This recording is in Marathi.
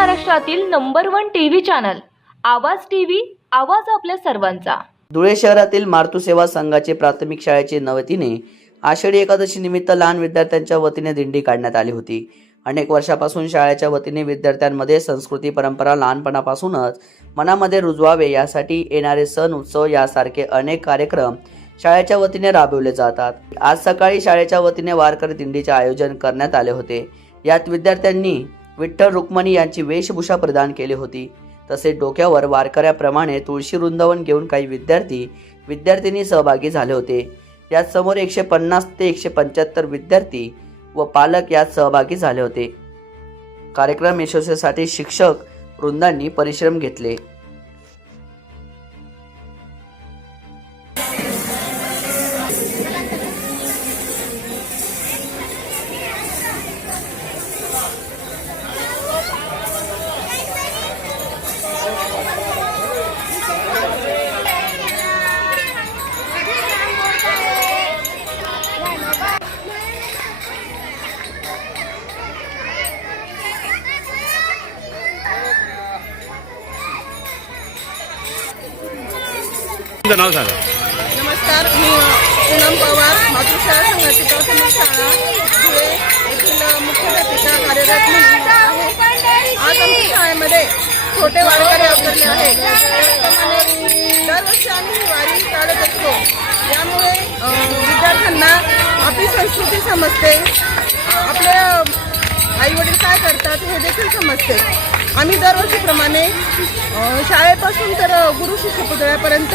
महाराष्ट्रातील number one TV channel Awaaz TV Awaaz आपल्या सर्वांचा. धुळे शहरातील मारुती सेवा संघाचे प्राथमिक शाळेचे नवतीने आषाढी एकादशी निमित्त लहान विद्यार्थ्यांच्या वतीने दिंडी काढण्यात आली होती. अनेक वर्षापासून शाळेच्या वतीने विद्यार्थ्यांमध्ये संस्कृती परंपरा लहानपणापासूनच मनामध्ये रुजवावे यासाठी येणारे सण उत्सव यासारखे अनेक कार्यक्रम शाळेच्या वतीने राबवले जातात. आज सकाळी शाळेच्या वतीने वारकरी दिंडीचे आयोजन करण्यात आले होते. यात विद्यार्थ्यांनी विठ्ठल रुक्मणी यांची वेशभूषा प्रदान केली होती. तसेच डोक्यावर वारकऱ्याप्रमाणे तुळशी वृंदावन घेऊन काही विद्यार्थी विद्यार्थिनी सहभागी झाले होते. यात समोर एकशे पन्नास ते एकशे पंच्याहत्तर विद्यार्थी व पालक यात सहभागी झाले होते. कार्यक्रम यशस्वीसाठी शिक्षक वृंदांनी परिश्रम घेतले. तुमचं नाव सांगा. नमस्कार मी पूनम पवार मातृशाळा संघाची प्राथमिक शाळा धुळे येथील मुख्याध्यापिका कार्यरत म्हणून आहे. आज आमच्या शाळेमध्ये छोटे वारकरी अवतरले आहेत. त्याचप्रमाणे दरवर्षी आम्ही ही वारी काढत असतो. यामुळे अं, विद्यार्थ्यांना आपली संस्कृती समजते. आपले आई वडील काय करतात हे देखील समजते. आम्ही दरवर्षीप्रमाणे अं, शाळेपासून तर गुरु शिष्य पुतळ्यापर्यंत